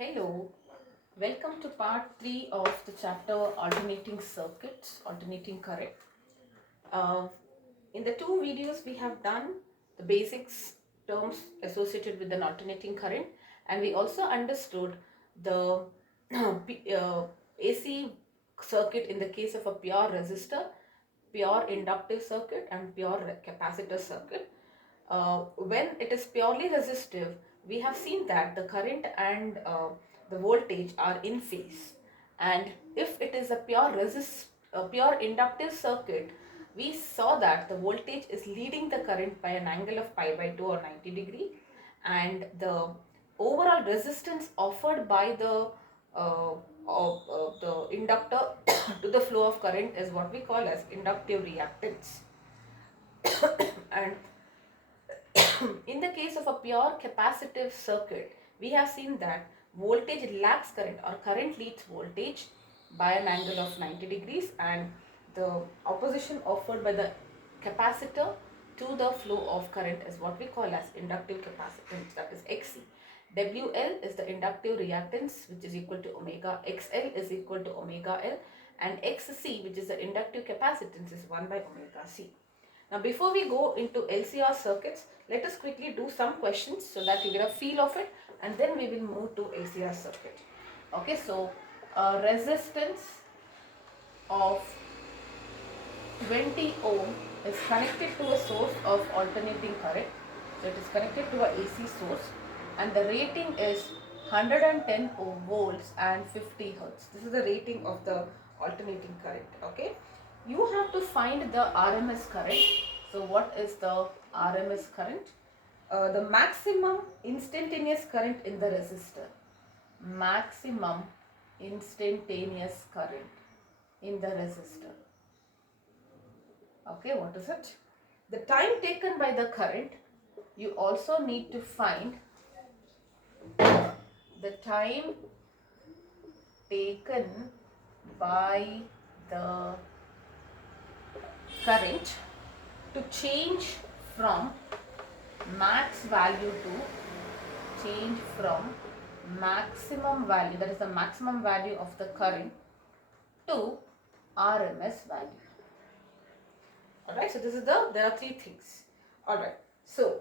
Hello, welcome to part 3 of the chapter alternating circuits, alternating current. Uh, in the two videos we have done the basics terms associated with an alternating current, and we also understood the AC circuit in the case of a pure resistor, pure inductive circuit and pure capacitor circuit. When it is purely resistive, we have seen that the current and the voltage are in phase, and if it is a pure inductive circuit, we saw that the voltage is leading the current by an angle of pi by 2 or 90 degree, and the overall resistance offered by the inductor to the flow of current is what we call as inductive reactance. And in the case of a pure capacitive circuit, we have seen that voltage lags current or current leads voltage by an angle of 90 degrees, and the opposition offered by the capacitor to the flow of current is what we call as inductive capacitance, that is Xc. WL is the inductive reactance, which is equal to omega. XL is equal to omega L, and Xc, which is the inductive capacitance, is 1 by omega C. Now before we go into LCR circuits, let us quickly do some questions so that you get a feel of it, and then we will move to LCR circuit. Okay, so resistance of 20 ohm is connected to a source of alternating current. So it is connected to a AC source, and the rating is 110 volts and 50 hertz. This is the rating of the alternating current. Okay, you have to find the RMS current. So what is the RMS current? The maximum instantaneous current in the resistor. Maximum instantaneous current in the resistor. Okay, what is it? The time taken by the current. You also need to find the time taken by the current to change from max value to maximum value, that is the maximum value of the current, to RMS value. Alright, so there are three things. Alright, so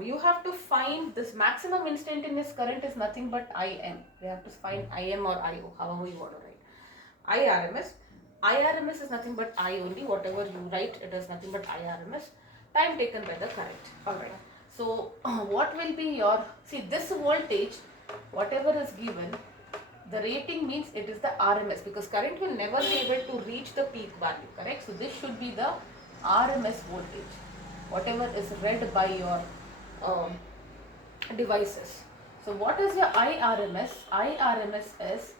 you have to find this maximum instantaneous current is nothing but IM. We have to find IM or IO, however you want to write. IRMS is nothing but I only, whatever you write, it is nothing but IRMS, time taken by the current. Alright, so what will be your, see this voltage, whatever is given, the rating means it is the RMS, because current will never be able to reach the peak value, correct? So this should be the RMS voltage, whatever is read by your devices. So what is your IRMS? IRMS is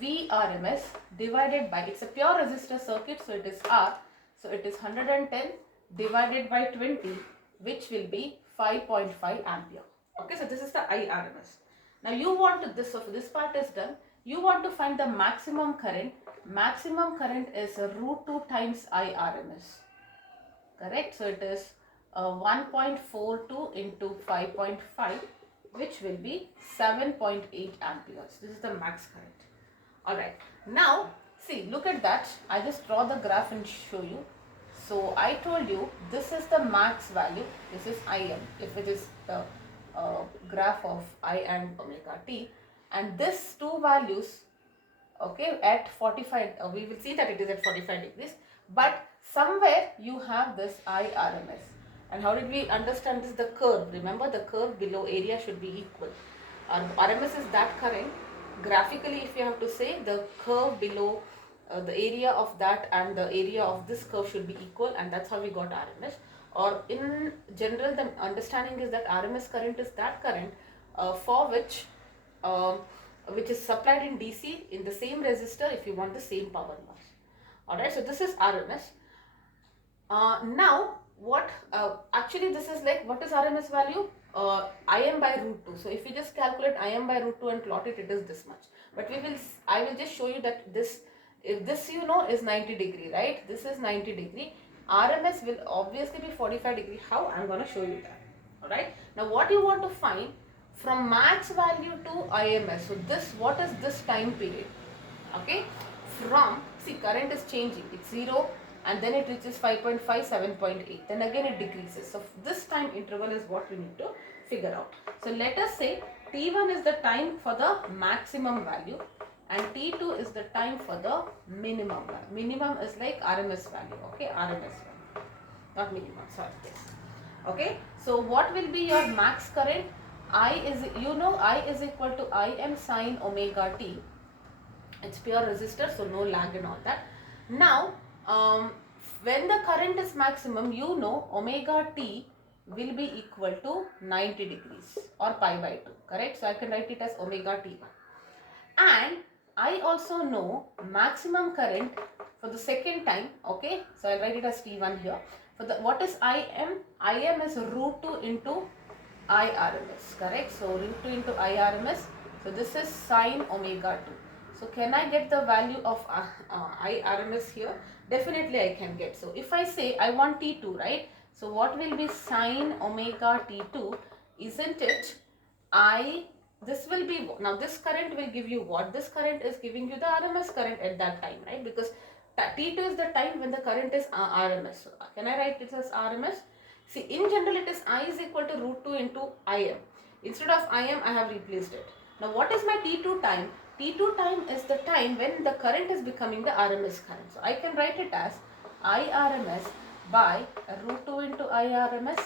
VRMS divided by, it's a pure resistor circuit, so it is R, so it is 110 divided by 20, which will be 5.5 ampere. Okay, so this is the IRMS. Now you want to, this part is done, you want to find the maximum current. Maximum current is root 2 times IRMS, correct? So it is 1.42 into 5.5, which will be 7.8 amperes. This is the max current. Alright, now see, look at that. I just draw the graph and show you. So I told you this is the max value, this is IM, if it is the graph of I and omega t, and this two values, okay, at 45, we will see that it is at 45 degrees, but somewhere you have this IRMS. And how did we understand this? The curve, remember the curve below area should be equal. RMS is that current. Graphically, if you have to say, the curve below the area of that and the area of this curve should be equal, and that's how we got RMS. Or in general, the understanding is that RMS current is that current for which is supplied in DC in the same resistor if you want the same power loss. Alright, so this is RMS. Now what actually this is like, what is RMS value? Im by root 2. So if you just calculate Im by root 2 and plot it, it is this much. But I will just show you that this, if this you know is 90 degree, right? This is 90 degree. RMS will obviously be 45 degree. How? I am going to show you that. Alright. Now what you want to find from max value to IMS. So this, what is this time period? Okay, from, see, current is changing, it's 0 and then it reaches 5.5, 7.8, then again it decreases. So this time interval is what we need to figure out. So let us say T1 is the time for the maximum value and T2 is the time for the minimum value. Minimum is like RMS value, okay, RMS value, not minimum, sorry, yes. Okay, so what will be your max current? I is, you know, I is equal to Im sine omega t. It's pure resistor, so no lag and all that. Now, when the current is maximum, you know omega t will be equal to 90 degrees or pi by 2, correct? So I can write it as omega t. And I also know maximum current for the second time, okay? So I'll write it as T1 here. For the, what is Im? Im is root 2 into IRMS, correct? So root 2 into IRMS. So this is sine omega 2. So can I get the value of IRMS here? Definitely I can get. So if I say I want T2, right? So what will be sine omega T2? Isn't it this will be, now this current will give you what? This current is giving you the RMS current at that time, right? Because T2 is the time when the current is RMS. So can I write it as RMS? See, in general it is I is equal to root 2 into Im. Instead of Im, I have replaced it. Now what is my T2 time? T2 time is the time when the current is becoming the RMS current. So I can write it as IRMS by root 2 into IRMS.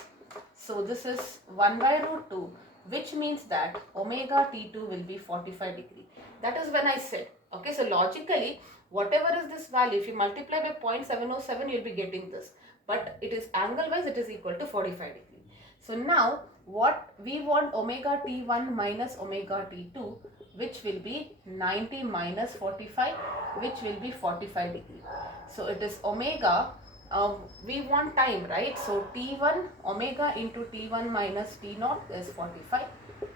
So this is 1 by root 2, which means that omega T2 will be 45 degree. That is when I said, okay, so logically, whatever is this value, if you multiply by 0.707, you'll be getting this. But it is angle wise, it is equal to 45 degree. So now, what we want omega T1 minus omega T2, which will be 90 minus 45, which will be 45 degree. So it is omega, we want time, right? So T1 omega into T1 minus T0 is 45.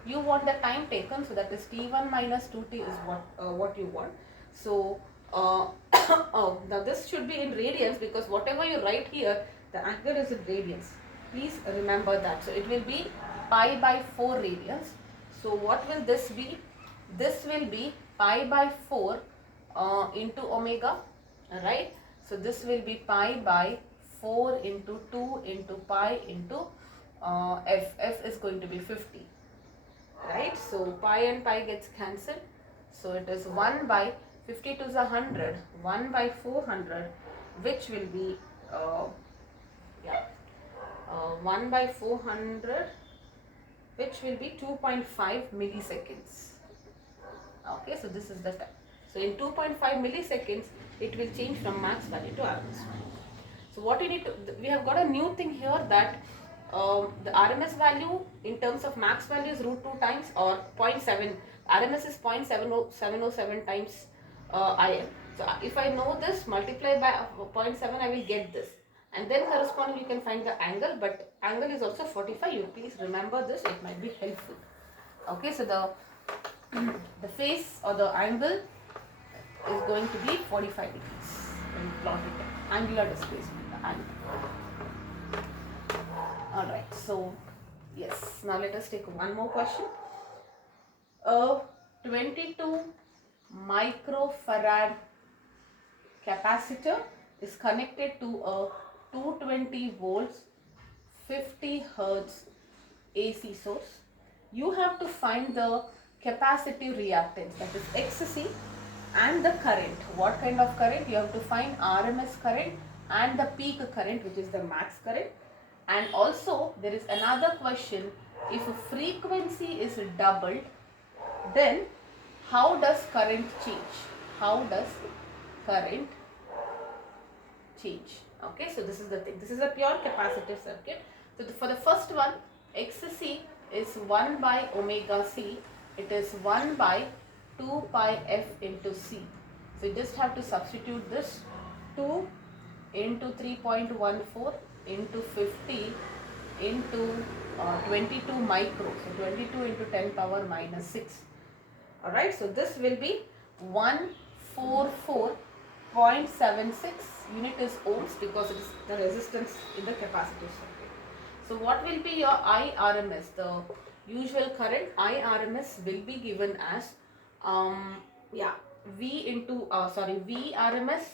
You want the time taken, so that is T1 minus 2T is what you want. So now this should be in radians, because whatever you write here, the angle is in radians. Please remember that. So it will be pi by 4 radians. So what will this be? This will be pi by 4 into omega, right? So this will be pi by 4 into 2 into pi into f. F is going to be 50, right? So pi and pi gets cancelled. So it is 1 by 50 to the 100, 1 by 400, which will be 1 by 400, which will be 2.5 milliseconds. Okay, so this is the time. So in 2.5 milliseconds, it will change from max value to RMS value. So what you need to, we have got a new thing here, that the RMS value in terms of max value is root 2 times or 0.7. RMS is 0.707 times Im. So if I know this, multiply by 0.7, I will get this. And then corresponding you can find the angle, but angle is also 45. You please remember this, it might be helpful. Okay, so the phase or the angle is going to be 45 degrees when you plot it. Angular displacement, the angle. Alright, so yes, now let us take one more question. A 22 microfarad capacitor is connected to a 220 volts 50 hertz AC source. You have to find the capacitive reactance, that is XC, and the current. What kind of current? You have to find RMS current and the peak current, which is the max current. And also there is another question, if a frequency is doubled, then how does current change? How does current change? Okay, so this is the thing. This is a pure capacitive circuit. So for the first one, XC is 1 by omega C. It is 1 by 2 pi f into C. So you just have to substitute this 2 into 3.14 into 50 into 22 micro. So 22 into 10 power minus 6. Alright, so this will be 144.76. Unit is ohms because it is the resistance in the capacitive circuit. So what will be your IRMS, the usual current IRMS will be given as yeah, VRMS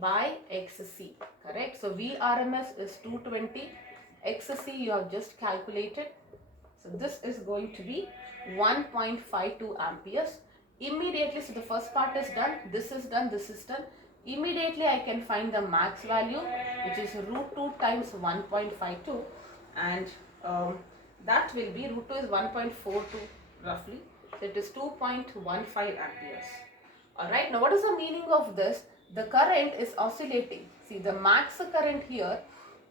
by XC, correct? So VRMS is 220, XC you have just calculated. So this is going to be 1.52 amperes. Immediately, so the first part is done, this is done, this is done. Immediately I can find the max value, which is root 2 times 1.52, and that will be root 2 is 1.42 roughly. So it is 2.15 amperes. Alright, now what is the meaning of this? The current is oscillating. See, the max current here,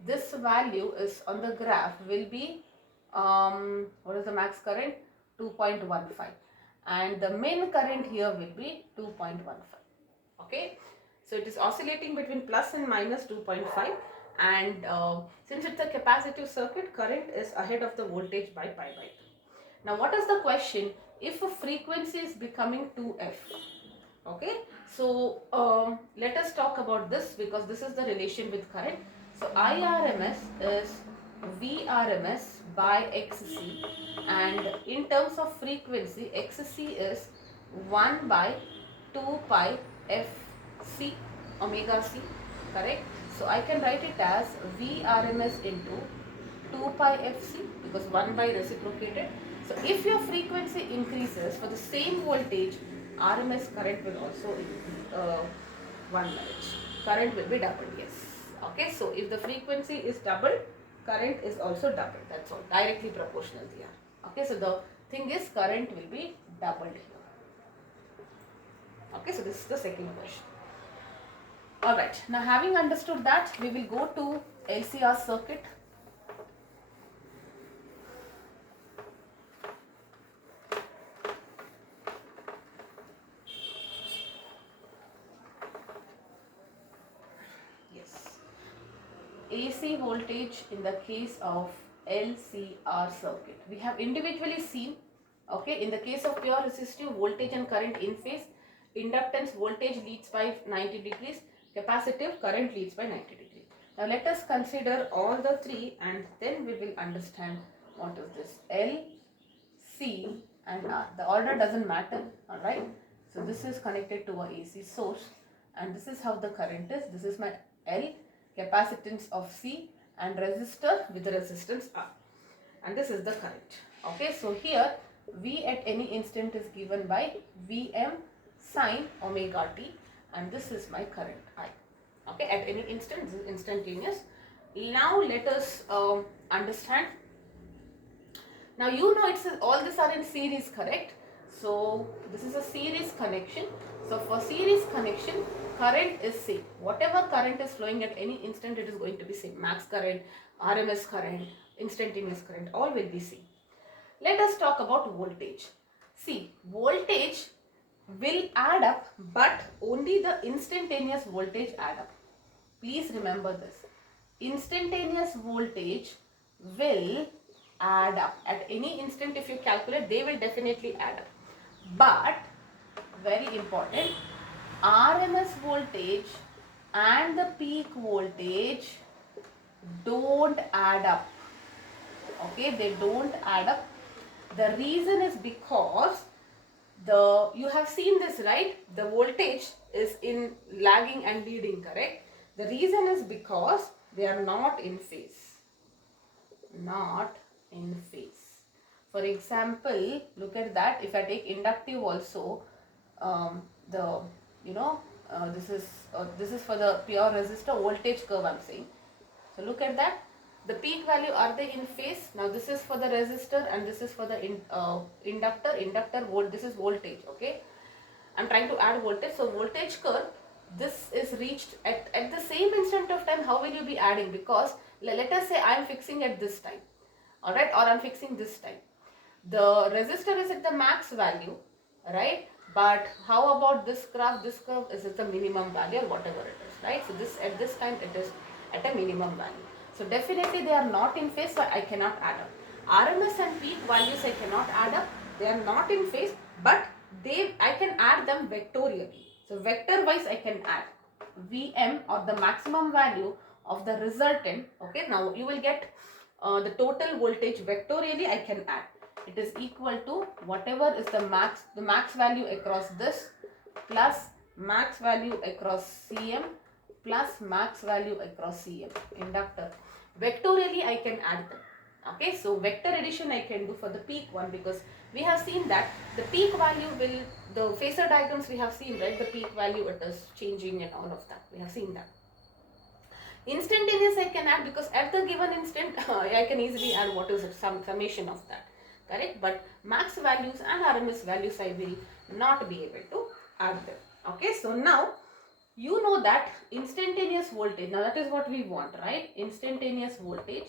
this value is on the graph will be what is the max current? 2.15, and the min current here will be 2.15. Okay, so it is oscillating between plus and minus 2.5, and since it's a capacitive circuit, current is ahead of the voltage by pi by 2. Now what is the question? If a frequency is becoming 2f, okay, so let us talk about this, because this is the relation with current. So IRMS is VRMS by XC, and in terms of frequency, XC is 1 by 2 pi FC omega C, correct? So I can write it as VRMS into 2 pi FC, because 1 by reciprocated. So if your frequency increases for the same voltage, RMS current will also increase, 1 minute. Current will be doubled, yes. Okay, so if the frequency is doubled, current is also doubled. That's all, directly proportional here. Okay, so the thing is current will be doubled here. Okay, so this is the second question. Alright, now having understood that, we will go to LCR circuit. AC voltage in the case of LCR circuit. We have individually seen, okay, in the case of pure resistive, voltage and current in phase, inductance voltage leads by 90 degrees, capacitive current leads by 90 degrees. Now let us consider all the three, and then we will understand what is this L, C and R. The order doesn't matter, alright. So this is connected to a AC source, and this is how the current is. This is my L, capacitance of C, and resistor with the resistance R, and this is the current. Okay, so here V at any instant is given by Vm sine omega t, and this is my current I. Okay, at any instant, this is instantaneous. Now let us understand. Now you know it's all these are in series, correct? So this is a series connection. So for series connection, current is same. Whatever current is flowing at any instant, it is going to be same. Max current, RMS current, instantaneous current, all will be same. Let us talk about voltage. See, voltage will add up, but only the instantaneous voltage add up. Please remember this. Instantaneous voltage will add up. At any instant, if you calculate, they will definitely add up. But, very important, RMS voltage and the peak voltage don't add up. Okay, they don't add up. The reason is because you have seen this, right? The voltage is in lagging and leading, correct? The reason is because they are not in phase. Not in phase. For example, look at that. If I take inductive also, this is for the pure resistor voltage curve I'm saying. So look at that. The peak value, are they in phase? Now this is for the resistor and this is for the inductor volt. This is voltage. Okay, I'm trying to add voltage. So voltage curve, this is reached at the same instant of time. How will you be adding? Because let us say I am fixing at this time, alright, or I am fixing this time. The resistor is at the max value, right? But how about this graph? This curve is at the minimum value or whatever it is, right? So this at this time it is at a minimum value. So definitely they are not in phase, so I cannot add up. RMS and peak values I cannot add up. They are not in phase, but I can add them vectorially. So vector wise I can add Vm, or the maximum value of the resultant. Okay, now you will get the total voltage vectorially I can add. it is equal to whatever is the max value across this plus max value across Cm plus max value across Cm, inductor. Vectorially I can add them. Okay, so vector addition I can do for the peak one, because we have seen that the peak value will, the phasor diagrams we have seen, right, the peak value it is changing and all of that, we have seen that. Instantaneous I can add, because at the given instant I can easily add what is it, some summation of that, correct, but max values and RMS values I will not be able to add them. Okay, so now you know that instantaneous voltage, now that is what we want, right? Instantaneous voltage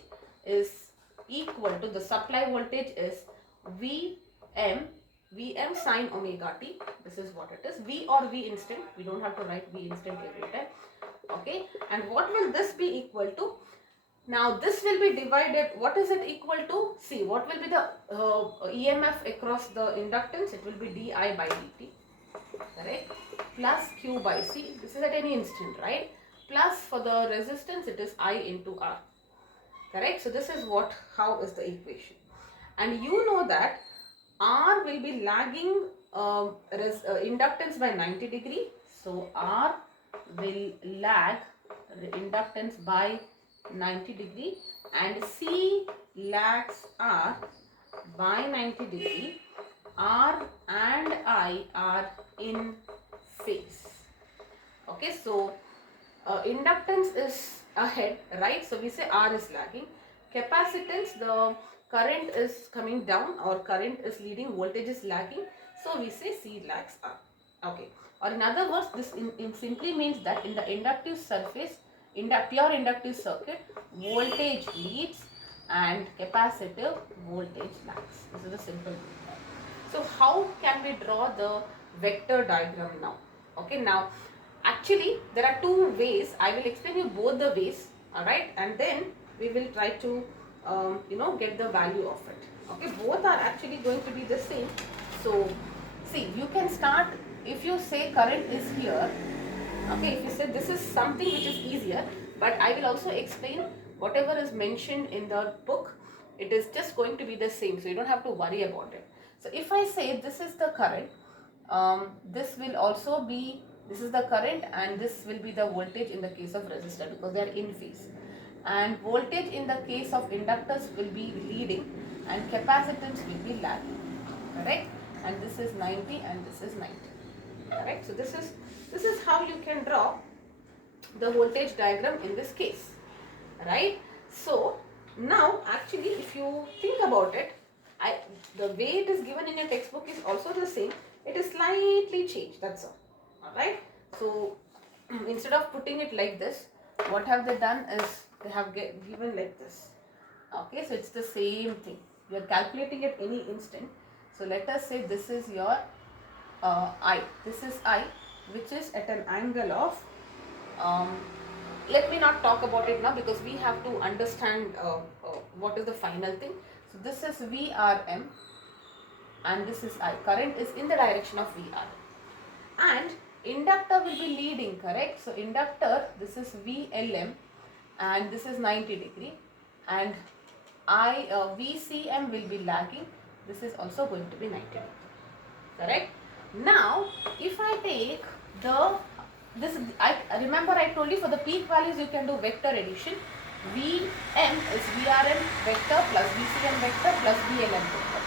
is equal to, the supply voltage is Vm sine omega t. This is what it is. V or V instant. We don't have to write V instant every time. Okay. And what will this be equal to? Now this will be divided. What is it equal to? See, what will be the EMF across the inductance? It will be di by dt. Correct? Plus Q by C. This is at any instant, right? Plus for the resistance, it is I into R. Correct? So this is what, how is the equation. And you know that R will be lagging inductance by 90 degree. So R will lag inductance by 90 degree and C lags R by 90 degree. R and I are in phase. Okay, so inductance is ahead, right? So we say R is lagging. Capacitance, the current is coming down or current is leading, voltage is lagging. So we say C lags R. Okay. Or in other words, this simply means that in the inductive surface, pure inductive circuit, voltage leads and capacitive voltage lags. This is a simple thing. So how can we draw the vector diagram now? Okay, now actually there are two ways. I will explain you both the ways, alright, and then we will try to get the value of it. Okay, both are actually going to be the same. So see, you can start, if you say current is here, okay, if you say this is something which is easier, but I will also explain whatever is mentioned in the book, it is just going to be the same, so you don't have to worry about it. So if I say this is the current, this will also be, this is the current and this will be the voltage in the case of resistor, because they are in phase. And voltage in the case of inductors will be leading and capacitance will be lagging, correct? And this is 90 and this is 90, correct? So this is how you can draw the voltage diagram in this case, right? So now actually if you think about it, the way it is given in your textbook is also the same. It is slightly changed, that's all. Alright. So instead of putting it like this, what have they done is they have given like this. Okay, so it's the same thing. You are calculating at any instant. So let us say this is your I. This is I, which is at an angle of, let me not talk about it now because we have to understand what is the final thing. So this is VRM and this is I. Current is in the direction of VRM. And inductor will be leading, correct? So inductor, this is VLM and this is 90 degree and VCM will be lagging. This is also going to be 90 degree, correct? Now, if I take I remember I told you for the peak values you can do vector addition. Vm is VRM vector plus VCM vector plus VLM vector.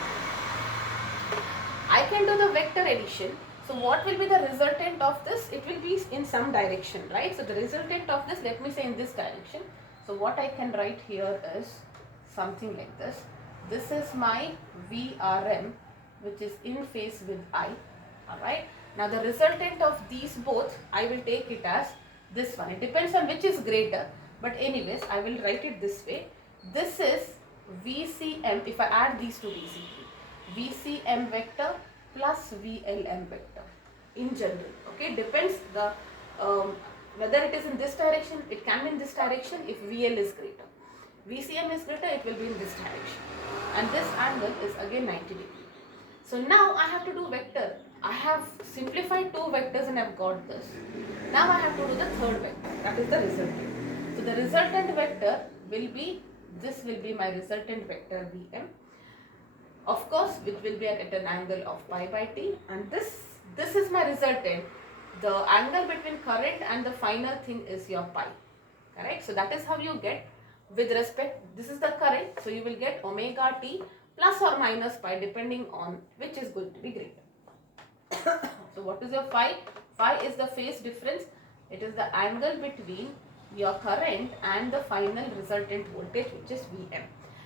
I can do the vector addition. So what will be the resultant of this? It will be in some direction, right? So the resultant of this, let me say in this direction. So what I can write here is something like this. This is my VRM, which is in phase with I, alright. Now the resultant of these both, I will take it as this one. It depends on which is greater, but anyways, I will write it this way. This is VCM, if I add these two basically, VCM vector plus VLM vector in general, okay. Depends the whether it is in this direction, it can be in this direction if VL is greater. VCM is greater, it will be in this direction. And this angle is again 90 degree. So now I have to do vector. I have simplified two vectors and I have got this. Now I have to do the third vector, that is the resultant. So the resultant vector will be, this will be my resultant vector Vm. of course, which will be at an angle of pi by t, and this is my resultant. The angle between current and the final thing is your pi, correct? So that is how you get with respect, this is the current, so you will get omega t plus or minus pi depending on which is going to be greater. So what is your phi? Phi is the phase difference. It is the angle between your current and the final resultant voltage, which is Vm.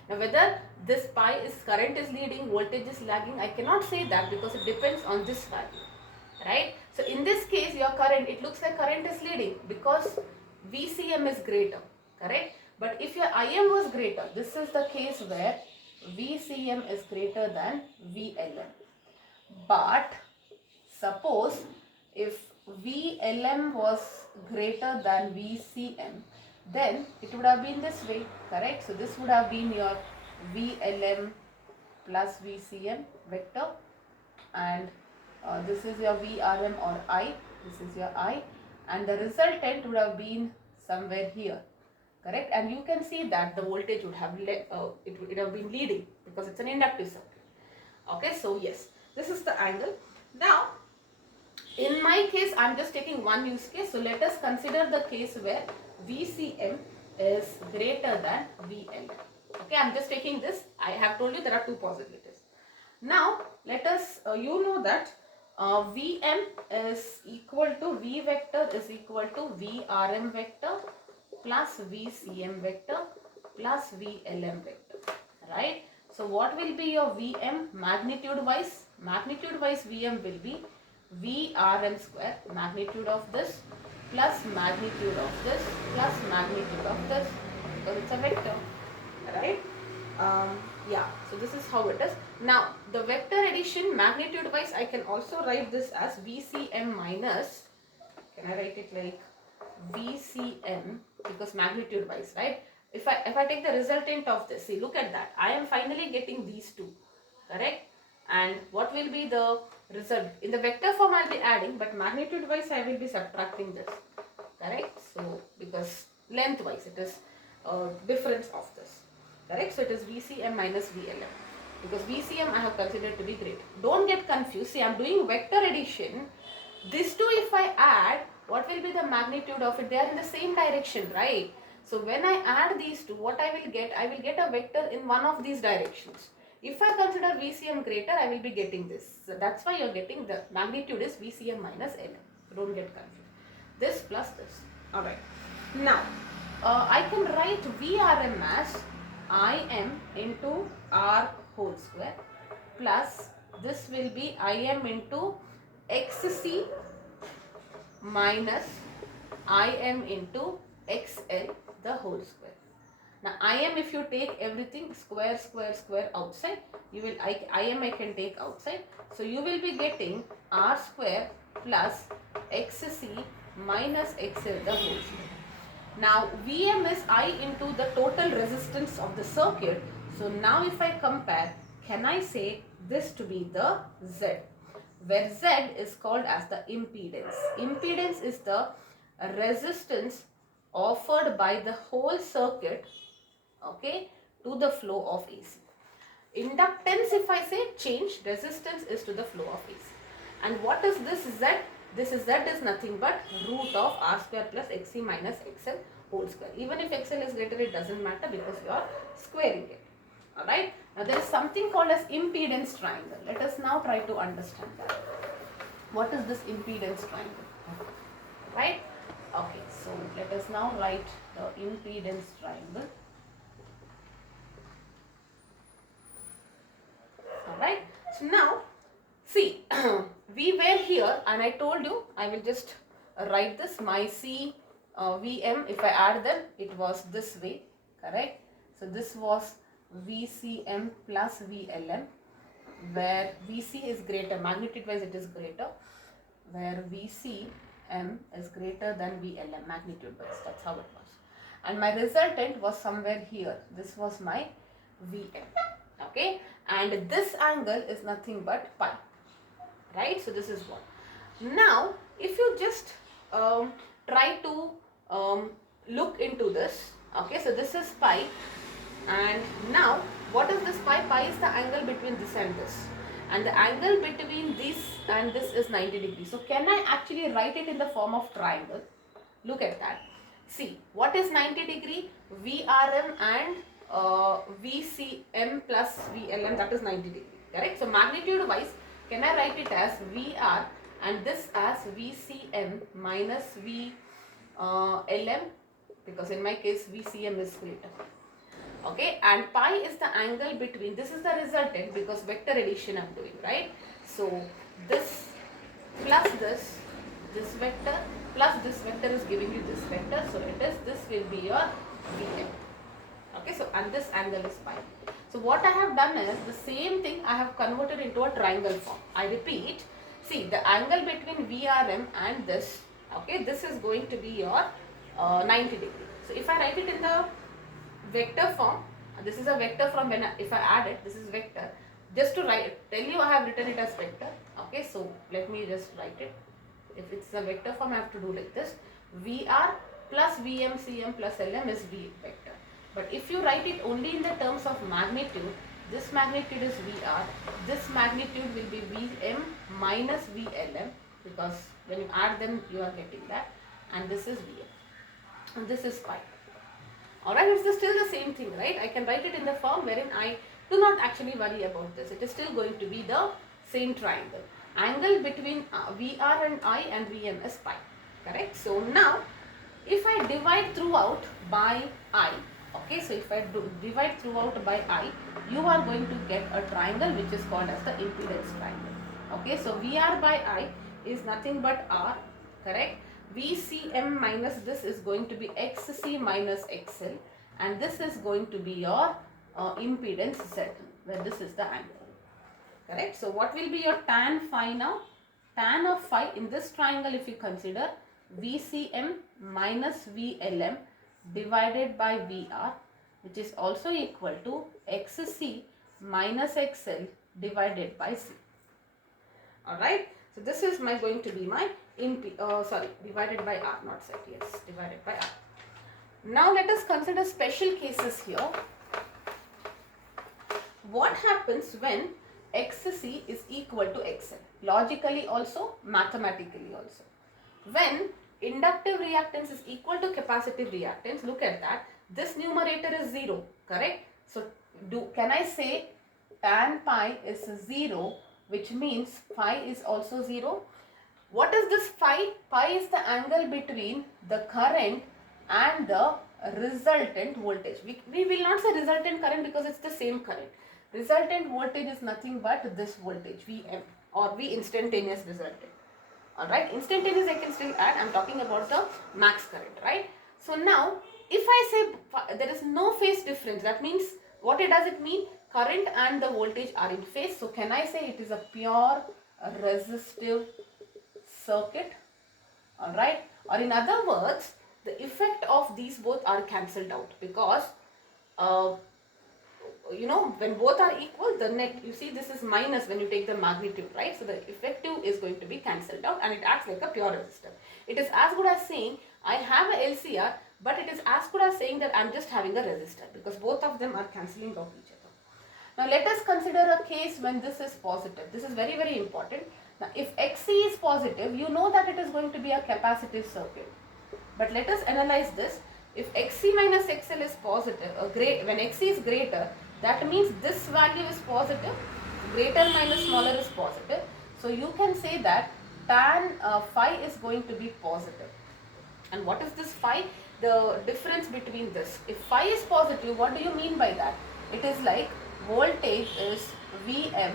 Now whether this pi is current is leading, voltage is lagging, I cannot say that because it depends on this value, right? So in this case your current, it looks like current is leading because Vcm is greater, correct? But if your Im was greater, this is the case where Vcm is greater than Vlm. But suppose if Vlm was greater than Vcm, then it would have been this way, correct? So this would have been your Vlm plus Vcm vector, and this is your Vrm or I, this is your I, and the resultant would have been somewhere here, correct? And you can see that the voltage would have it would have been leading because it's an inductive circuit. Okay, so yes, this is the angle. Now in my case, I am just taking one use case. So let us consider the case where Vcm is greater than Vl. Okay, I am just taking this. I have told you there are two possibilities. Now let us, you know that Vm is equal to V vector is equal to Vrm vector plus Vcm vector plus Vlm vector, right? So what will be your Vm magnitude wise? Magnitude wise Vm will be Vrm square, magnitude of this plus magnitude of this plus magnitude of this, because it's a vector, right? Yeah, so this is how it is. Now the vector addition magnitude wise, I can also write this as Vcm minus, can I write it like Vcm, because magnitude wise, right? If I take the resultant of this, see, look at that, I am finally getting these two, correct? And what will be the result? In the vector form I will be adding, but magnitude wise I will be subtracting this, correct? So because length wise it is difference of this, correct? So it is Vcm minus Vlm, because Vcm I have considered to be great. Don't get confused. See, I am doing vector addition. These two if I add, what will be the magnitude of it? They are in the same direction, right? So when I add these two, what I will get a vector in one of these directions. If I consider Vcm greater, I will be getting this. So that's why you are getting the magnitude is Vcm minus Lm. So don't get confused. This plus this. Alright. Now, I can write Vrm as Im into R whole square plus this will be Im into Xc minus Im into XL the whole square. Now Im, if you take everything square outside, you will Im I can take outside. So you will be getting R square plus Xc minus XL the whole square. Now Vm is I into the total resistance of the circuit. So now if I compare, can I say this to be the Z, where Z is called as the impedance. Impedance is the resistance offered by the whole circuit, okay, to the flow of AC. Inductance, if I say change, resistance is to the flow of AC. And what is this Z? This Z is nothing but root of R square plus Xc minus XL whole square. Even if XL is greater, it doesn't matter because you are squaring it. Alright. Now there is something called as impedance triangle. Let us now try to understand that. What is this impedance triangle? Right? Okay. So let us now write the impedance triangle. Alright. So now see, we were here and I told you I will just write this. My C Vm, if I add them, it was this way, correct? So this was Vcm plus Vlm, where Vc is greater, magnitude wise it is greater, where Vcm is greater than Vlm, magnitude wise, that's how it was. And my resultant was somewhere here, this was my Vm, okay? And this angle is nothing but pi, right? So this is what. Now, if you just try to look into this, okay, so this is pi, and now What is this pi? Pi is the angle between this and this. And the angle between this and this is 90 degrees. So can I actually write it in the form of triangle? Look at that. See, what is 90 degree? VRM and VCM plus VLM, that is 90 degree. Correct? So magnitude wise, can I write it as VR and this as VCM minus VLM? Because in my case VCM is greater. Okay, and pi is the angle between, this is the resultant because vector addition I am doing, right? So this plus this vector plus this vector is giving you this vector. So this will be your Vm. Okay, so and this angle is pi. So what I have done is the same thing I have converted into a triangle form. I repeat, see the angle between VRM and this, okay, this is going to be your 90 degree. So if I write it in the vector form, this is a vector from when if I add it, this is vector. Just to tell you I have written it as vector. Okay, so let me just write it. If it's a vector form, I have to do like this. VR plus VM, CM plus LM is V vector. But if you write it only in the terms of magnitude, this magnitude is VR, this magnitude will be VM minus VLM, because when you add them, you are getting that, and this is VM, and this is pi. Alright, it's still the same thing, right? I can write it in the form wherein I do not actually worry about this. It is still going to be the same triangle. Angle between VR and I and VM is pi, correct? So now, if I divide throughout by I, okay, so if I divide throughout by I, you are going to get a triangle which is called as the impedance triangle. Okay, so VR by I is nothing but R, correct? VCM minus this is going to be XC minus XL, and this is going to be your impedance Z, where this is the angle. Correct? So what will be your tan phi now? Tan of phi in this triangle, if you consider VCM minus VLM divided by VR, which is also equal to XC minus XL divided by C. Alright, so this is going to be my divided by R, not set, yes, divided by R. Now let us consider special cases here. What happens when XC is equal to XL? Logically also, mathematically also. When inductive reactance is equal to capacitive reactance, look at that, this numerator is 0, correct? So can I say tan pi is 0, which means phi is also 0? What is this phi? Pi is the angle between the current and the resultant voltage. We will not say resultant current because it's the same current. Resultant voltage is nothing but this voltage, Vm, or V instantaneous resultant. Alright, instantaneous I can still add, I am talking about the max current, right? So now, if I say there is no phase difference, that means, what does it mean? Current and the voltage are in phase. So can I say it is a pure resistive circuit? Alright, or in other words, the effect of these both are cancelled out, because when both are equal, the net, you see this is minus when you take the magnitude, right? So the effective is going to be cancelled out and it acts like a pure resistor. It is as good as saying I have a LCR, but it is as good as saying that I am just having a resistor, because both of them are cancelling out each other. Now let us consider a case when this is positive. This is very, very important. Now if XC is positive, you know that it is going to be a capacitive circuit. But let us analyze this. If XC minus XL is positive, when XC is greater, that means this value is positive, greater minus smaller is positive. So you can say that tan phi is going to be positive. And what is this phi? The difference between this. If phi is positive, what do you mean by that? It is like voltage is Vm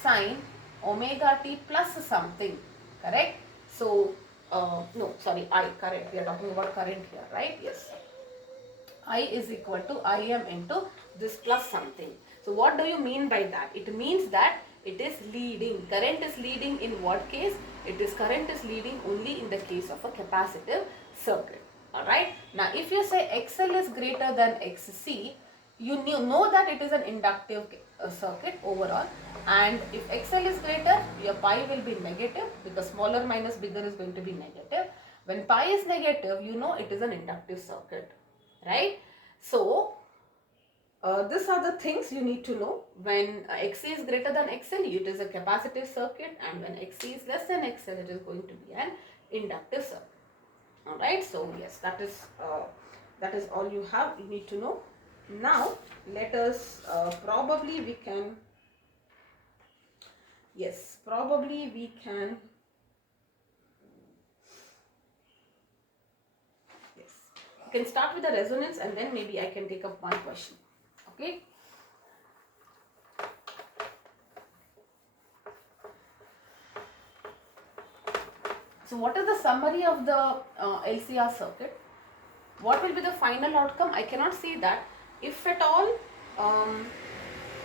sine omega t plus something, correct? So, no, sorry, I, current, we are talking about current here, right? Yes. I is equal to Im into this plus something. So what do you mean by that? It means that it is leading. Current is leading in what case? Current is leading only in the case of a capacitive circuit. Alright. Now if you say XL is greater than XC, you know that it is an inductive circuit overall, and if XL is greater, your pi will be negative, because smaller minus bigger is going to be negative. When pi is negative, you know it is an inductive circuit, right? So These are the things you need to know. When Xc is greater than XL, it is a capacitive circuit, and when Xc is less than XL, it is going to be an inductive circuit. Alright, so yes, that is all you need to know. Now let us probably we can yes you can start with the resonance, and then maybe I can take up one question. Okay. So what is the summary of the LCR circuit? What will be the final outcome? I cannot say that. If at all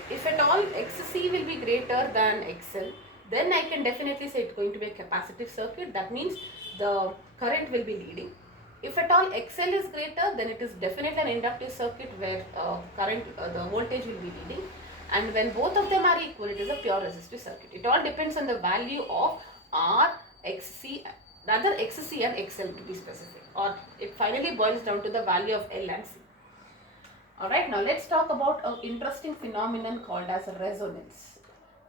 XC will be greater than XL, then I can definitely say it's going to be a capacitive circuit. That means the current will be leading. If at all XL is greater, then it is definitely an inductive circuit where the voltage will be leading. And when both of them are equal, it is a pure resistive circuit. It all depends on the value of R, XC, rather XC and XL to be specific, or it finally boils down to the value of L and C. Alright, now let's talk about an interesting phenomenon called as resonance.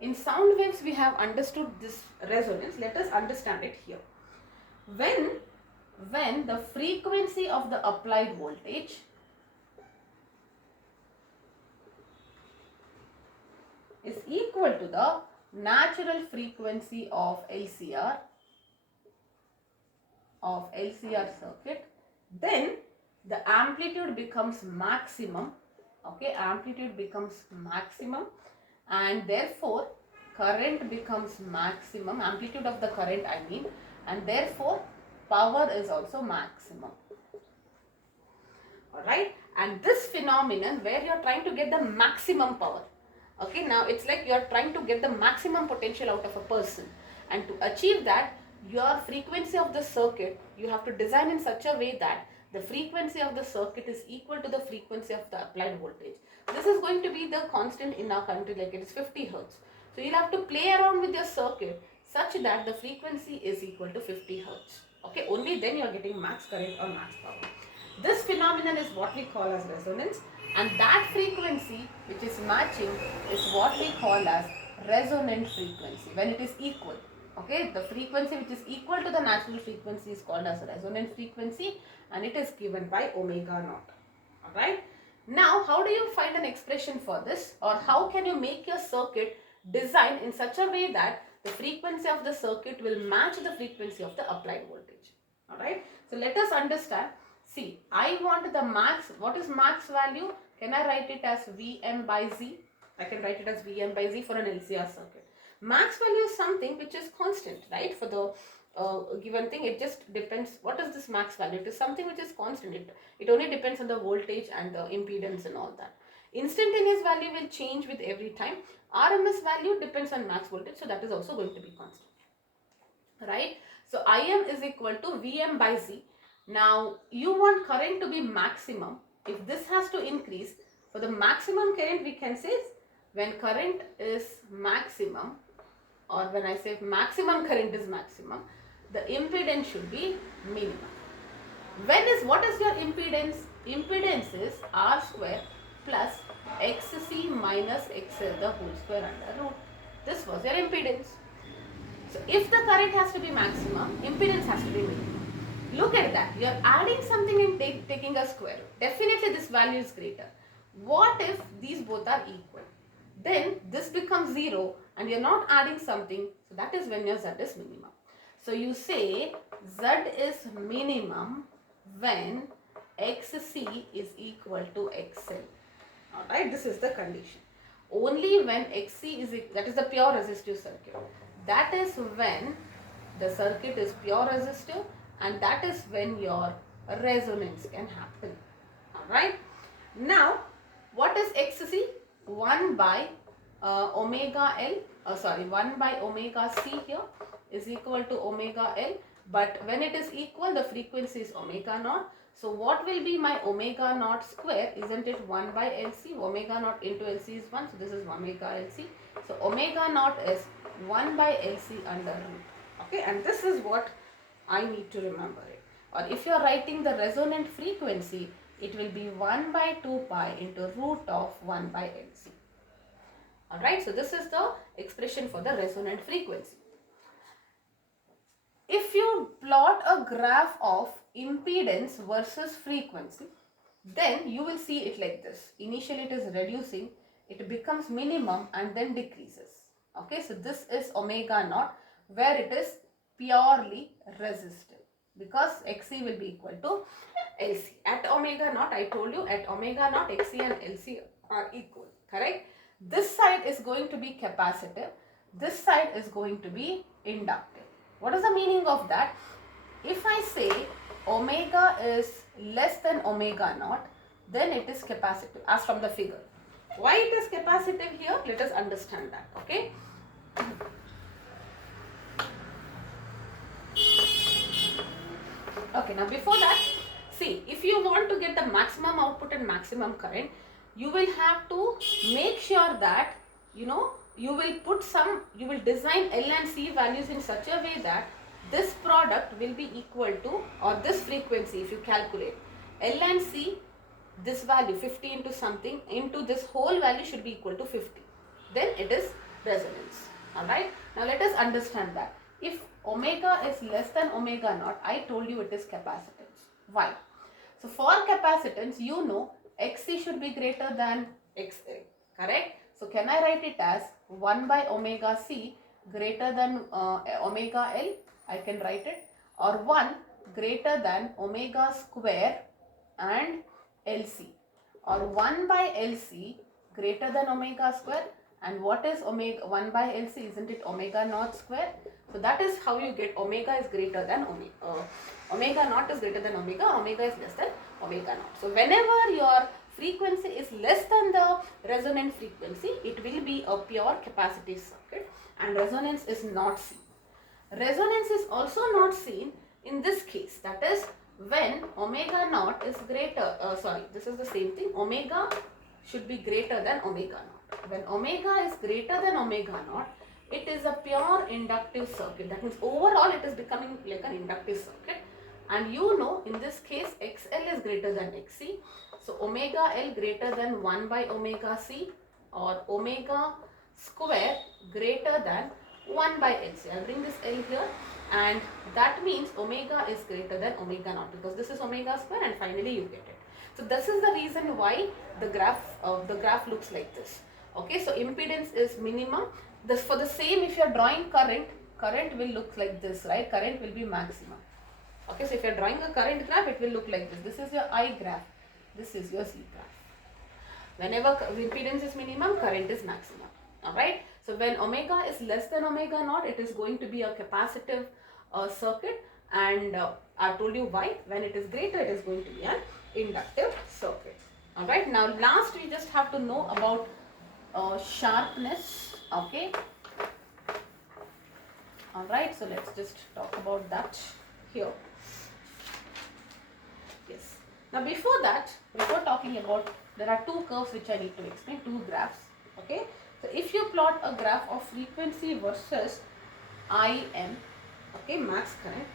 In sound waves, we have understood this resonance. Let us understand it here. When the frequency of the applied voltage is equal to the natural frequency of LCR circuit, then the amplitude becomes maximum. Okay, amplitude becomes maximum, and therefore current becomes maximum, amplitude of the current I mean, and therefore power is also maximum. Alright, and this phenomenon where you are trying to get the maximum power. Okay, now it's like you are trying to get the maximum potential out of a person, and to achieve that, your frequency of the circuit, you have to design in such a way that the frequency of the circuit is equal to the frequency of the applied voltage. This is going to be the constant in our country, like it is 50 Hertz. So you'll have to play around with your circuit such that the frequency is equal to 50 Hertz. Okay, only then you are getting max current or max power. This phenomenon is what we call as resonance, and that frequency which is matching is what we call as resonant frequency when it is equal. Okay, the frequency which is equal to the natural frequency is called as resonant frequency, and it is given by omega naught. Alright. Now, how do you find an expression for this, or how can you make your circuit design in such a way that the frequency of the circuit will match the frequency of the applied voltage? Alright. So, let us understand. See, I want the max. What is max value? Can I write it as Vm by Z? I can write it as Vm by Z for an LCR circuit. Max value is something which is constant, right? For the given thing, it just depends. What is this max value? It is something which is constant. It only depends on the voltage and the impedance and all that. Instantaneous value will change with every time. RMS value depends on max voltage, so that is also going to be constant, right? So Im is equal to Vm by Z. Now you want current to be maximum. If this has to increase, for the maximum current we can say when current is maximum, or when I say maximum current is maximum, the impedance should be minimum. What is your impedance? Impedance is R square plus XC minus XL the whole square under root. This was your impedance. So if the current has to be maximum, impedance has to be minimum. Look at that. You are adding something and taking a square root. Definitely this value is greater. What if these both are equal? Then this becomes 0 and you are not adding something. So that is when your Z is minimum. So you say Z is minimum when XC is equal to XL. Alright, this is the condition. Only when XC is, that is the pure resistive circuit. That is when the circuit is pure resistive, and that is when your resonance can happen. Alright. Now, what is XC? 1 by omega L, 1 by omega C here is equal to omega L, but when it is equal, the frequency is omega naught. So what will be my omega naught square? Isn't it 1 by LC? Omega naught into LC is 1, so this is omega LC. So omega naught is 1 by LC under root. Okay, and this is what I need to remember it. Or if you are writing the resonant frequency, it will be 1 by 2 pi into root of 1 by LC. Alright, so this is the expression for the resonant frequency. If you plot a graph of impedance versus frequency, then you will see it like this. Initially it is reducing, it becomes minimum and then decreases. Okay, so this is omega naught where it is purely resistive because Xc will be equal to LC. At omega naught, I told you, at omega naught Xc and LC are equal, correct? This side is going to be capacitive, this side is going to be inductive. What is the meaning of that? If I say omega is less than omega naught, then it is capacitive as from the figure. Why it is capacitive here? Let us understand that, okay? Okay, now before that, see, if you want to get the maximum output and maximum current, you will have to make sure that, you will design L and C values in such a way that this product will be equal to, or this frequency, if you calculate L and C, this value 50 into something into this whole value should be equal to 50. Then it is resonance. Alright. Now let us understand that. If omega is less than omega naught, I told you it is capacitance. Why? So for capacitance, you know Xc should be greater than XL. Correct? So can I write it as 1 by omega C greater than omega L? I can write it. Or 1 greater than omega square and LC. Or 1 by LC greater than omega square. And what is omega 1 by LC? Isn't it omega naught square? So that is how you get omega is greater than omega. Omega naught is greater than omega is less than omega naught. So whenever your frequency is less than the resonant frequency, it will be a pure capacitive circuit and resonance is not seen. Resonance is also not seen in this case, that is when omega naught is greater, this is the same thing, omega should be greater than omega naught. When omega is greater than omega naught, it is a pure inductive circuit. That means overall it is becoming like an inductive circuit. And you know, in this case, XL is greater than XC. So omega L greater than 1 by omega C, or omega square greater than 1 by LC. I'll bring this L here, and that means omega is greater than omega naught because this is omega square, and finally you get it. So this is the reason why the graph looks like this. Okay, so impedance is minimum. This for the same, if you are drawing current will look like this, right? Current will be maximum. Okay, so if you are drawing a current graph, it will look like this. This is your I graph. This is your C graph. Whenever impedance is minimum, current is maximum. Alright. So when omega is less than omega naught, it is going to be a capacitive circuit, and I told you why. When it is greater, it is going to be an inductive circuit. Alright. Now last, we just have to know about sharpness. Okay. Alright. So let's just talk about that here. Yes. Now before that, before talking about, there are two curves which I need to explain, two graphs. Okay. So if you plot a graph of frequency versus Im, okay, max current,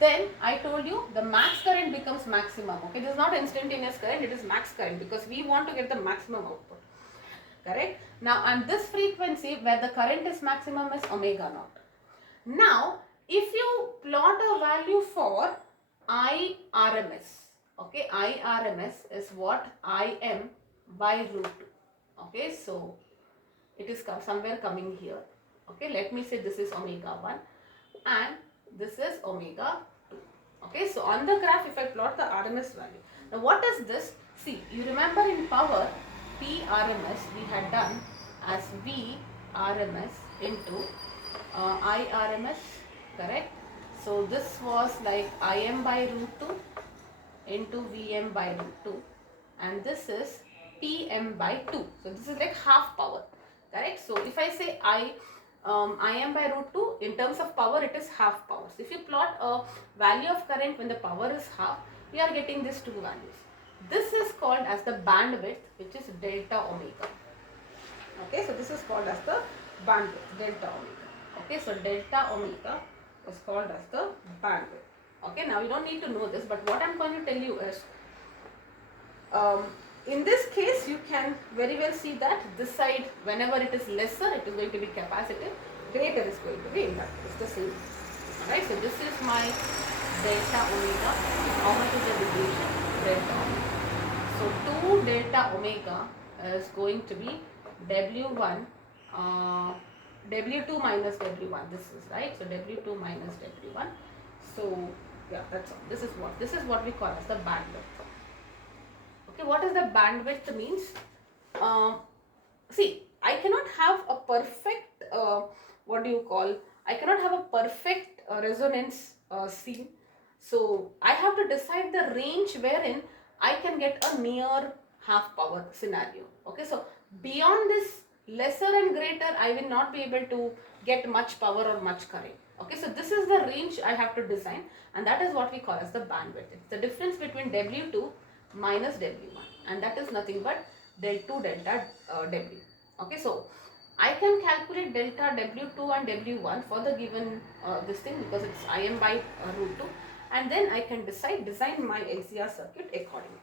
then I told you the max current becomes maximum. Okay, this is not instantaneous current, it is max current because we want to get the maximum output. Correct? Now, and this frequency where the current is maximum is omega naught. Now, if you plot a value for IRMS, okay, IRMS is what? Im by root 2. Okay, so it is somewhere coming here. Okay, let me say this is omega 1 and this is omega 2. Okay, so on the graph, if I plot the RMS value. Now what is this? See, you remember in power, P RMS we had done as V RMS into I RMS, correct? So this was like Im by root 2 into Vm by root 2, and this is Pm by 2. So this is like half power, correct? So if I say Im by root 2, in terms of power it is half power. So if you plot a value of current when the power is half, we are getting these two values. This is called as the bandwidth, which is delta omega. Okay, so this is called as the bandwidth, delta omega. Okay, so delta omega is called as the bandwidth. Okay, now you don't need to know this, but what I'm going to tell you is, um, in this case you can very well see that this side, whenever it is lesser, it is going to be capacitive, greater is going to be inductive. It's the same. Alright, so this is my delta omega. How much is the deviation? Delta omega. So 2 delta omega is going to be W1, W2 minus W1. This is right. So W2 minus W1. So yeah, that's all. This is what we call as the bandwidth. Okay, what is the bandwidth means? See, I cannot have a perfect, what do you call, I cannot have a perfect resonance scene. So I have to decide the range wherein I can get a near half power scenario. Okay, so beyond this lesser and greater, I will not be able to get much power or much current. Okay, so this is the range I have to design, and that is what we call as the bandwidth. It's the difference between W2 minus W1, and that is nothing but del 2 delta W. Okay, so I can calculate delta W2 and W1 for the given this thing, because it's Im by root 2, and then I can design my LCR circuit accordingly.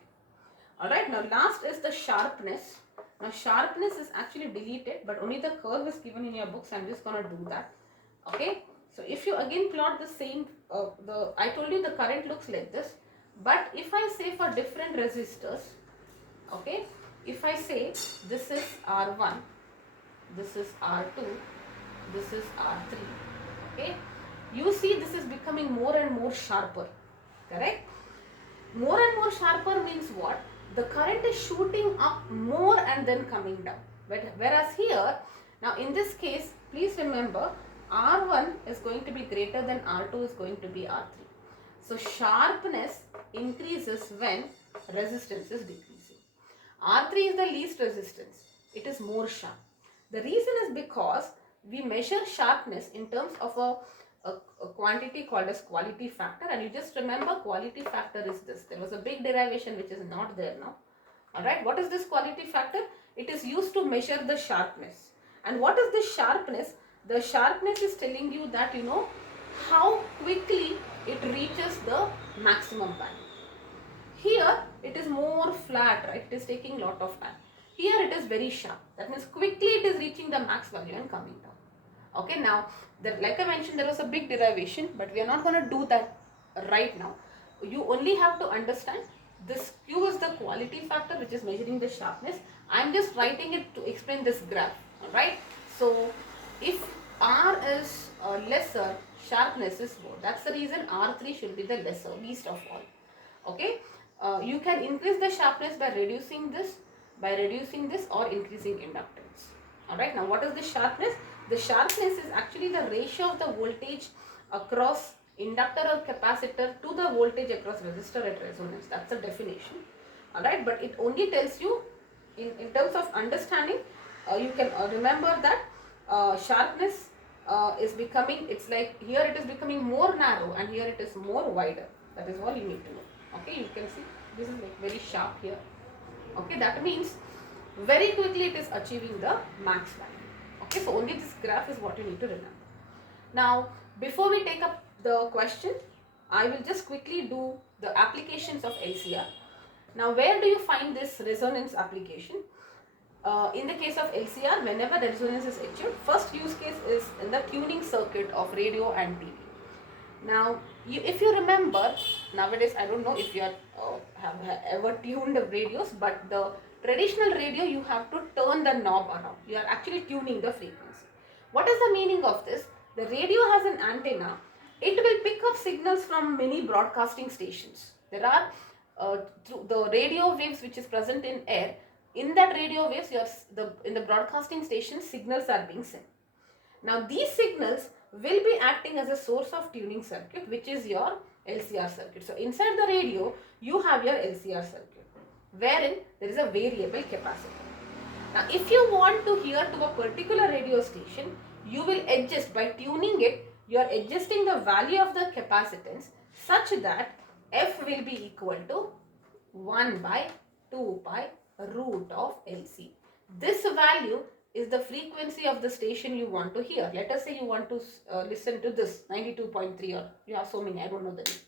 Alright, now last is the sharpness. Now sharpness is actually deleted, but only the curve is given in your books. I'm just gonna do that. Okay, so if you again plot the same, I told you the current looks like this, but if I say for different resistors, okay, if I say this is R1, this is R2, this is R3, okay, you see this is becoming more and more sharper, correct? More and more sharper means what? The current is shooting up more and then coming down. But whereas here, now in this case, please remember, R1 is going to be greater than R2 is going to be R3. So sharpness increases when resistance is decreasing. R3 is the least resistance. It is more sharp. The reason is because we measure sharpness in terms of a quantity called as quality factor, and you just remember quality factor is this. There was a big derivation which is not there now. Alright, what is this quality factor? It is used to measure the sharpness. And what is the sharpness? The sharpness is telling you that, you know, how quickly it reaches the maximum value. Here it is more flat, right? It is taking lot of time. Here it is very sharp. That means quickly it is reaching the max value and coming down. Okay, now, like I mentioned, there was a big derivation, but we are not going to do that right now. You only have to understand this Q is the quality factor which is measuring the sharpness. I am just writing it to explain this graph. Alright, so if R is lesser, sharpness is more. That's the reason R3 should be the lesser, least of all. Okay, you can increase the sharpness by reducing this, or increasing inductance. Alright, now what is the sharpness? The sharpness is actually the ratio of the voltage across inductor or capacitor to the voltage across resistor at resonance. That's the definition. Alright, but it only tells you in terms of understanding, you can remember that sharpness is becoming, it's like here it is becoming more narrow and here it is more wider. That is all you need to know. Okay, you can see this is like very sharp here. Okay, that means very quickly it is achieving the max value. Okay, so only this graph is what you need to remember. Now, before we take up the question, I will just quickly do the applications of LCR. Now, where do you find this resonance application? In the case of LCR, whenever the resonance is achieved, first use case is in the tuning circuit of radio and TV. Now, if you remember, nowadays I don't know if you have ever tuned radios, but the traditional radio you have to turn the knob around. You are actually tuning the frequency. What is the meaning of this? The radio has an antenna. It will pick up signals from many broadcasting stations. There are the radio waves which is present in air. In that radio waves, in the broadcasting station, signals are being sent. Now these signals will be acting as a source of tuning circuit, which is your LCR circuit. So inside the radio, you have your LCR circuit, wherein there is a variable capacitor. Now if you want to hear to a particular radio station, you will adjust by tuning it. You are adjusting the value of the capacitance such that F will be equal to 1 by 2 pi root of LC. This value is the frequency of the station you want to hear. Let us say you want to listen to this 92.3, or you have so many, I don't know the name.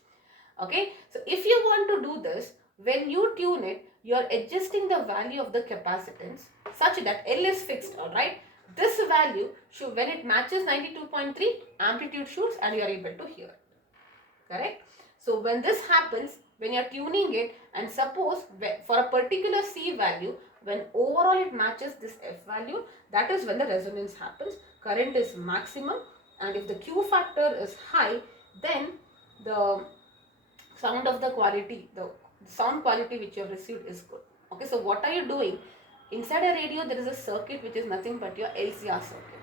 Okay, so if you want to do this, when you tune it, you are adjusting the value of the capacitance such that L is fixed, alright. This value, should, when it matches 92.3, amplitude shoots and you are able to hear it. Correct? So when this happens, when you are tuning it, and suppose for a particular C value, when overall it matches this F value, that is when the resonance happens. Current is maximum, and if the Q factor is high, then the sound of the quality, the sound quality which you have received is good. Okay, so what are you doing? Inside a radio, there is a circuit which is nothing but your LCR circuit.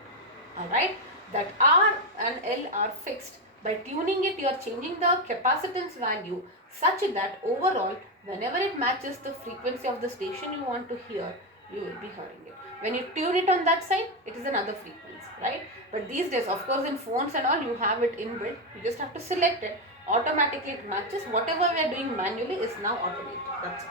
Alright, that R and L are fixed. By tuning it, you are changing the capacitance value such that overall, whenever it matches the frequency of the station you want to hear, you will be hearing it. When you tune it on that side, it is another frequency, right? But these days, of course, in phones and all, you have it inbuilt. You just have to select it. Automatically it matches. Whatever we are doing manually is now automated. That's all.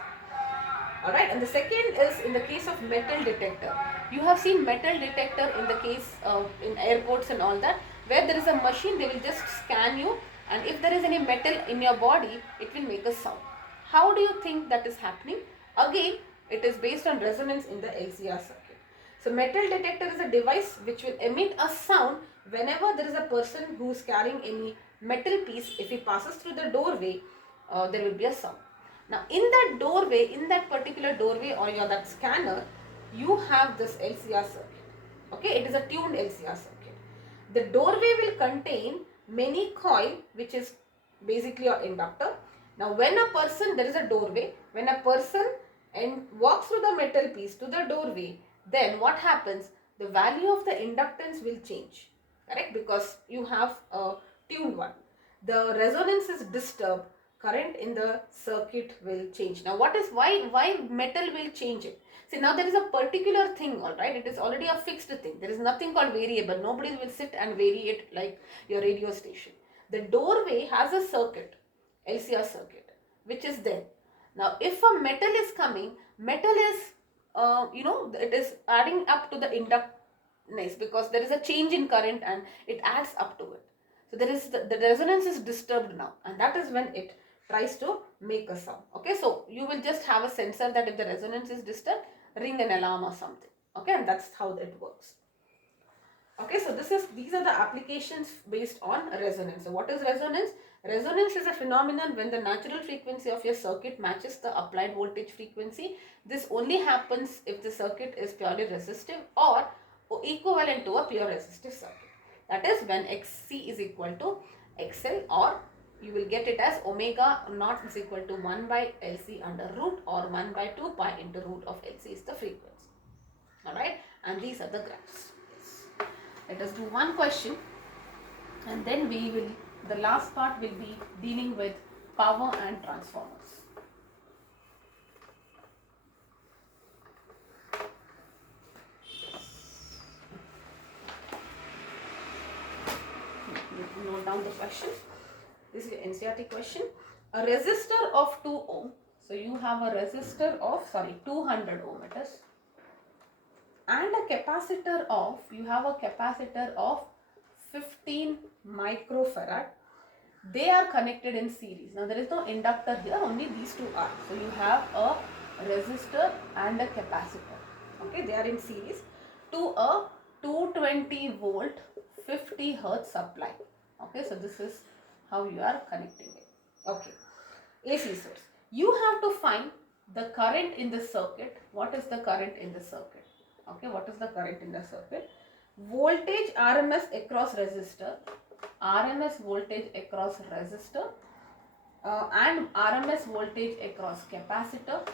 Alright, and the second is in the case of metal detector. You have seen metal detector in the case of in airports and all that, where there is a machine, they will just scan you, and if there is any metal in your body, it will make a sound. How do you think that is happening? Again, it is based on resonance in the LCR circuit. So metal detector is a device which will emit a sound whenever there is a person who is carrying any metal piece. If he passes through the doorway, there will be a sound. Now in that doorway, in that particular doorway or your that scanner, you have this LCR circuit. Okay, it is a tuned LCR circuit. The doorway will contain many coil, which is basically your inductor. Now when a person, there is a doorway, when a person walks through the metal piece to the doorway, then what happens? The value of the inductance will change, correct? Because you have a tuned one. The resonance is disturbed, current in the circuit will change. Now what is, why metal will change it? See, now there is a particular thing, alright, it is already a fixed thing. There is nothing called variable. Nobody will sit and vary it like your radio station. The doorway has a circuit, LCR circuit, which is there. Now if a metal is coming, metal is, it is adding up to the inductance because there is a change in current and it adds up to it. So there is the resonance is disturbed now, and that is when it tries to make a sound. Okay, so you will just have a sensor that if the resonance is disturbed, ring an alarm or something. Okay, and that's how it works. Okay, so these are the applications based on resonance. So what is resonance? Resonance is a phenomenon when the natural frequency of your circuit matches the applied voltage frequency. This only happens if the circuit is purely resistive or equivalent to a pure resistive circuit. That is when XC is equal to XL, or you will get it as omega naught is equal to 1 by LC under root, or 1 by 2 pi into root of LC is the frequency. Alright, and these are the graphs. Yes. Let us do one question, and then the last part will be dealing with power and transformers. Note down the question. This is your NCERT question. A resistor of 2 ohm. So you have a resistor of 200 ohm it is, and a capacitor of, you have a capacitor of 15 microfarad. They are connected in series. Now there is no inductor here, only these two are. So you have a resistor and a capacitor. Okay, they are in series to a 220 volt 50 hertz supply. Okay, so this is how you are connecting it. Okay, AC source. You have to find the current in the circuit. What is the current in the circuit? Okay, what is the current in the circuit? Voltage RMS across resistor, RMS voltage across resistor, and RMS voltage across capacitor.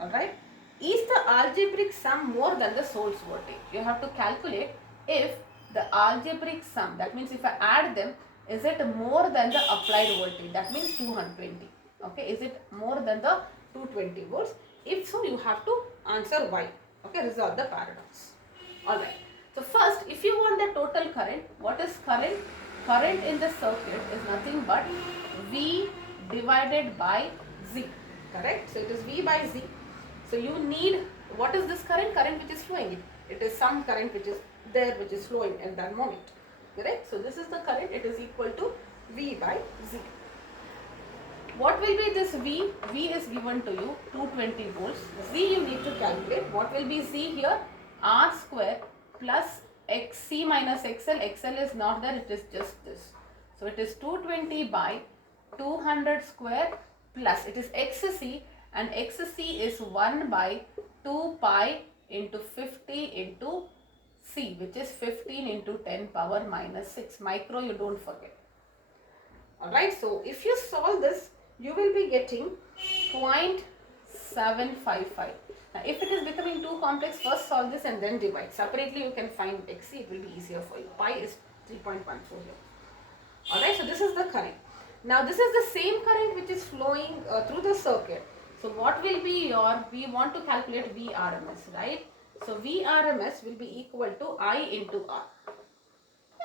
Alright, is the algebraic sum more than the source voltage? You have to calculate if the algebraic sum, that means if I add them, is it more than the applied voltage? That means 220. Okay, is it more than the 220 volts? If so, you have to answer why. Okay, resolve the paradox. Alright, so first, if you want the total current, what is current? Current in the circuit is nothing but V divided by Z. Correct? So it is V by Z. So you need, what is this current? Current which is flowing. It is some current which is there, which is flowing at that moment. Correct? So this is the current. It is equal to V by Z. What will be this V? V is given to you 220 volts. Z you need to calculate. What will be Z here? R square plus XC minus XL. XL is not there, it is just this. So it is 220 by 200 square plus it is XC, and XC is 1 by 2 pi into 50 into C, which is 15 into 10 power minus 6. Micro you don't forget. Alright, so if you solve this, you will be getting 0.755. Now if it is becoming too complex, first solve this and then divide. Separately you can find XC, it will be easier for you. Pi is 3.14 here. Alright, so this is the current. Now this is the same current which is flowing through the circuit. So what will be your, we want to calculate VRMS, right? So VRMS will be equal to I into R,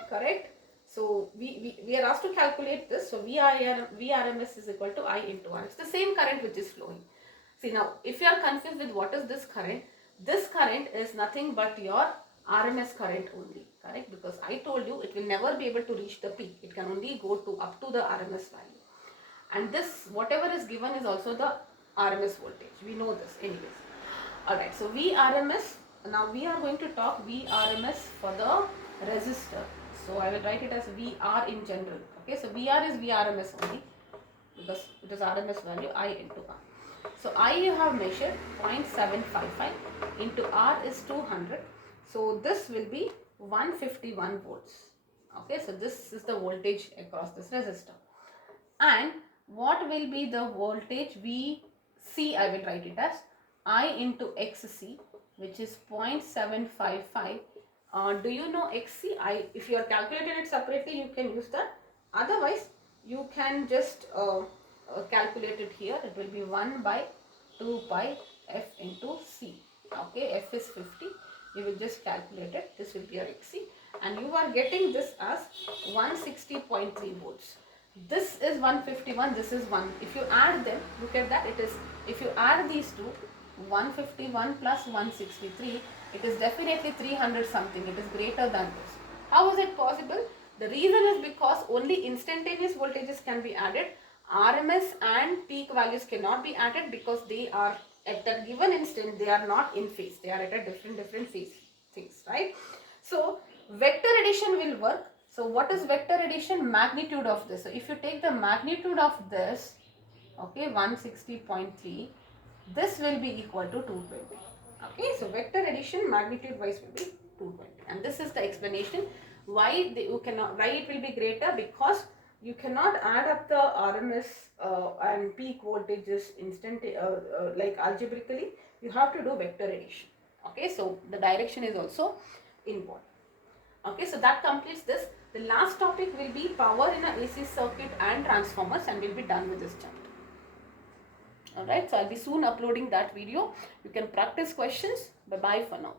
correct? So we are asked to calculate this. So VRMS is equal to I into R. It's the same current which is flowing. See now, if you are confused with what is this current is nothing but your RMS current only, correct? Because I told you it will never be able to reach the peak. It can only go to up to the RMS value. And this, whatever is given is also the RMS voltage. We know this anyways. Alright, so VRMS, now we are going to talk VRMS for the resistor. So I will write it as VR in general. Okay, so VR is VRMS only because it is RMS value I into R. So I you have measured 0.755 into R is 200. So this will be 151 volts. Okay, so this is the voltage across this resistor. And what will be the voltage VC? I will write it as I into XC, which is 0.755. Do you know XC? If you are calculating it separately, you can use that. Otherwise, you can just calculate it here. It will be 1 by 2 pi F into C. Okay, F is 50. You will just calculate it. This will be your XC. And you are getting this as 160.3 volts. This is 151. This is 1. If you add them, look at that. It is, if you add these two, 151 plus 163, it is definitely 300 something. It is greater than this. How is it possible? The reason is because only instantaneous voltages can be added. RMS and peak values cannot be added because they are at that given instant, they are not in phase. They are at a different phase things, right? So vector addition will work. So what is vector addition? Magnitude of this. So if you take the magnitude of this, okay, 160.3, this will be equal to 220. Okay, so vector addition magnitude wise will be 220, and this is the explanation why why it will be greater, because you cannot add up the RMS and peak voltages like algebraically. You have to do vector addition. Okay, so the direction is also involved. Okay, so that completes this. The last topic will be power in a AC circuit and transformers, and we'll be done with this chapter. Alright, so I'll be soon uploading that video. You can practice questions. Bye bye for now.